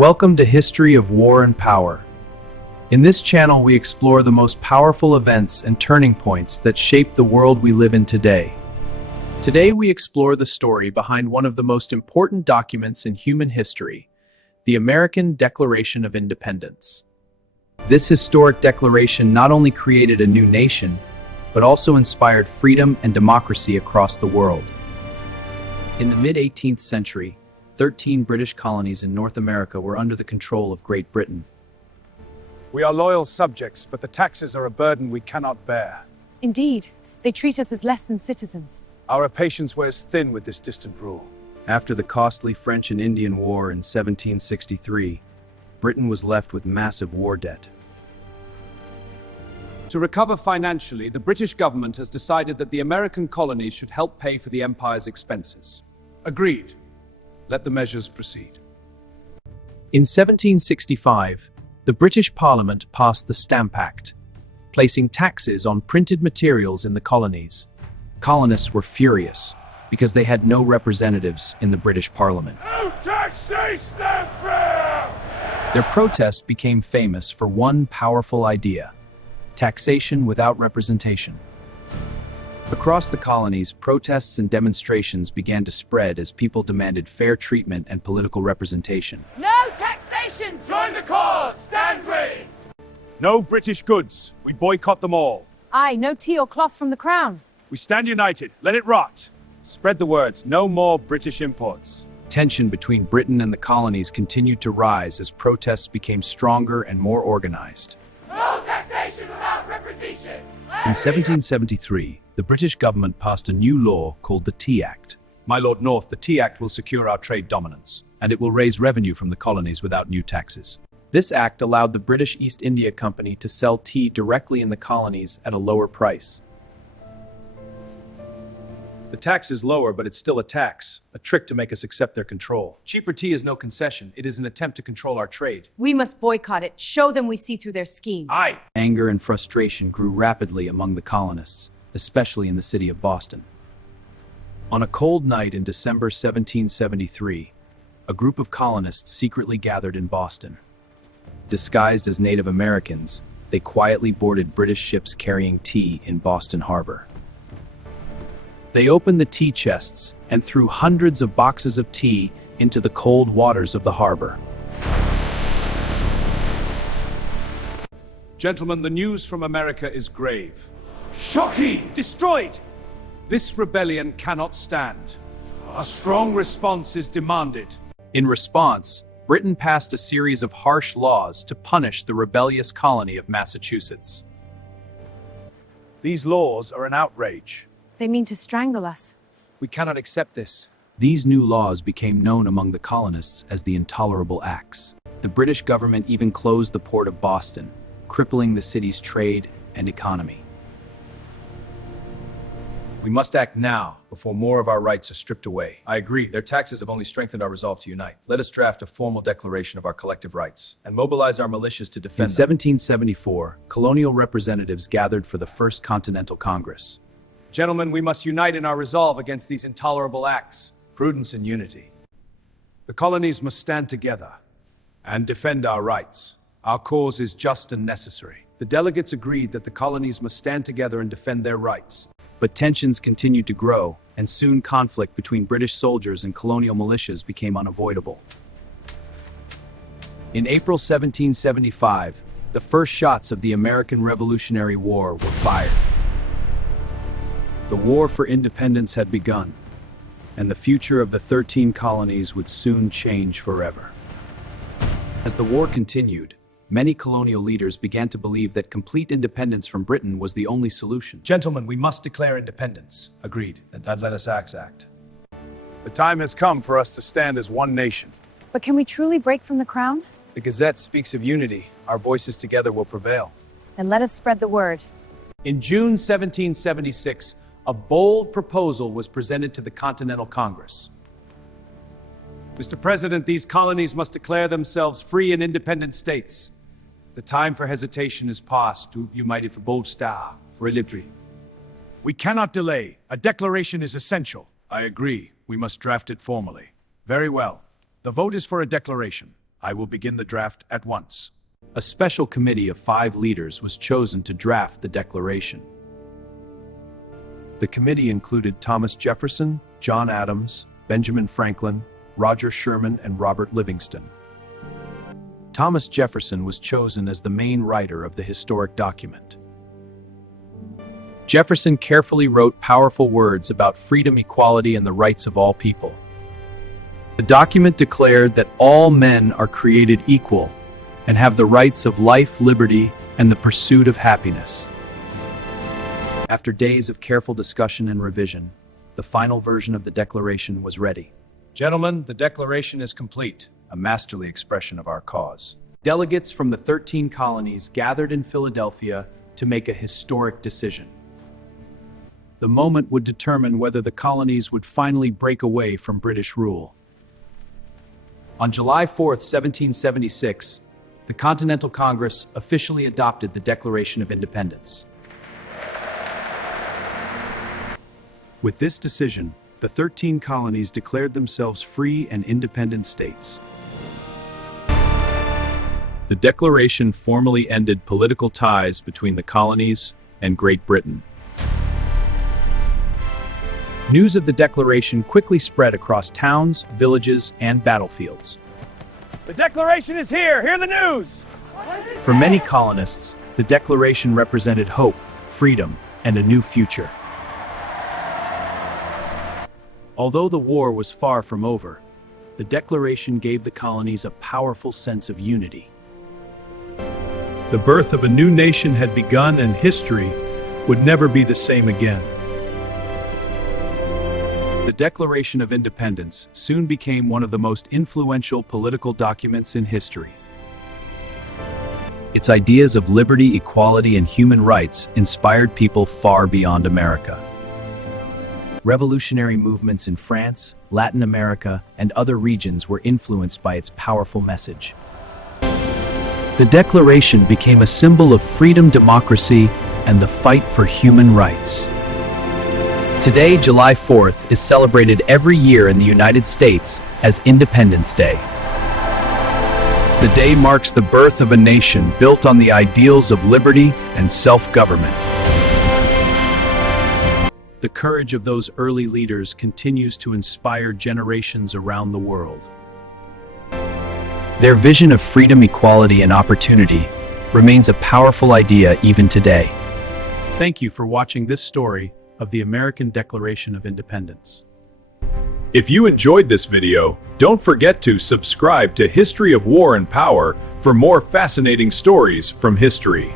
Welcome to History of War and Power. In this channel, we explore the most powerful events and turning points that shape the world we live in today. Today, we explore the story behind one of the most important documents in human history, the American Declaration of Independence. This historic declaration not only created a new nation, but also inspired freedom and democracy across the world. In the mid-18th century, 13 British colonies in North America were under the control of Great Britain. We are loyal subjects, but the taxes are a burden we cannot bear. Indeed, they treat us as less than citizens. Our patience wears thin with this distant rule. After the costly French and Indian War in 1763, Britain was left with massive war debt. To recover financially, the British government has decided that the American colonies should help pay for the empire's expenses. Agreed. Let the measures proceed. In 1765, the British Parliament passed the Stamp Act, placing taxes on printed materials in the colonies. Colonists were furious because they had no representatives in the British Parliament. No taxation Their protest became famous for one powerful idea: taxation without representation. Across the colonies, protests and demonstrations began to spread as people demanded fair treatment and political representation. No taxation! Join the cause! Stand raised! No British goods. We boycott them all. Aye, no tea or cloth from the crown. We stand united. Let it rot. Spread the word. No more British imports. Tension between Britain and the colonies continued to rise as protests became stronger and more organized. No taxation without representation! In 1773, the British government passed a new law called the Tea Act. My Lord North, the Tea Act will secure our trade dominance. And it will raise revenue from the colonies without new taxes. This act allowed the British East India Company to sell tea directly in the colonies at a lower price. The tax is lower, but it's still a tax, a trick to make us accept their control. Cheaper tea is no concession. It is an attempt to control our trade. We must boycott it. Show them we see through their scheme. Aye! Anger and frustration grew rapidly among the colonists, especially in the city of Boston. On a cold night in December 1773, a group of colonists secretly gathered in Boston. Disguised as Native Americans, they quietly boarded British ships carrying tea in Boston Harbor. They opened the tea chests and threw hundreds of boxes of tea into the cold waters of the harbor. Gentlemen, the news from America is grave. Shocking! Destroyed! This rebellion cannot stand. A strong response is demanded. In response, Britain passed a series of harsh laws to punish the rebellious colony of Massachusetts. These laws are an outrage. They mean to strangle us. We cannot accept this. These new laws became known among the colonists as the Intolerable Acts. The British government even closed the port of Boston, crippling the city's trade and economy. We must act now, before more of our rights are stripped away. I agree, their taxes have only strengthened our resolve to unite. Let us draft a formal declaration of our collective rights, and mobilize our militias to In defend them. 1774, colonial representatives gathered for the First Continental Congress. Gentlemen, we must unite in our resolve against these intolerable acts. Prudence and unity. The colonies must stand together and defend our rights. Our cause is just and necessary. The delegates agreed that the colonies must stand together and defend their rights. But tensions continued to grow, and soon conflict between British soldiers and colonial militias became unavoidable. In April 1775, the first shots of the American Revolutionary War were fired. The war for independence had begun, and the future of the 13 colonies would soon change forever. As the war continued, many colonial leaders began to believe that complete independence from Britain was the only solution. Gentlemen, we must declare independence. Agreed. Then let us act. The time has come for us to stand as one nation. But can we truly break from the crown? The Gazette speaks of unity. Our voices together will prevail. Then let us spread the word. In June 1776, a bold proposal was presented to the Continental Congress. Mr. President, these colonies must declare themselves free and independent states. The time for hesitation is past. United for bold star, for liberty. We cannot delay. A declaration is essential. I agree. We must draft it formally. Very well. The vote is for a declaration. I will begin the draft at once. A special committee of 5 leaders was chosen to draft the Declaration. The committee included Thomas Jefferson, John Adams, Benjamin Franklin, Roger Sherman, and Robert Livingston. Thomas Jefferson was chosen as the main writer of the historic document. Jefferson carefully wrote powerful words about freedom, equality, and the rights of all people. The document declared that all men are created equal and have the rights of life, liberty, and the pursuit of happiness. After days of careful discussion and revision, the final version of the Declaration was ready. Gentlemen, the Declaration is complete, a masterly expression of our cause. Delegates from the 13 colonies gathered in Philadelphia to make a historic decision. The moment would determine whether the colonies would finally break away from British rule. On July 4, 1776, the Continental Congress officially adopted the Declaration of Independence. With this decision, the 13 colonies declared themselves free and independent states. The Declaration formally ended political ties between the colonies and Great Britain. News of the Declaration quickly spread across towns, villages, and battlefields. The Declaration is here! Hear the news! For many colonists, the Declaration represented hope, freedom, and a new future. Although the war was far from over, the Declaration gave the colonies a powerful sense of unity. The birth of a new nation had begun, and history would never be the same again. The Declaration of Independence soon became one of the most influential political documents in history. Its ideas of liberty, equality, and human rights inspired people far beyond America. Revolutionary movements in France, Latin America, and other regions were influenced by its powerful message. The Declaration became a symbol of freedom, democracy, and the fight for human rights. Today, July 4th, is celebrated every year in the United States as Independence Day. The day marks the birth of a nation built on the ideals of liberty and self-government. The courage of those early leaders continues to inspire generations around the world. Their vision of freedom, equality, and opportunity remains a powerful idea even today. Thank you for watching this story of the American Declaration of Independence. If you enjoyed this video, don't forget to subscribe to History of War and Power for more fascinating stories from history.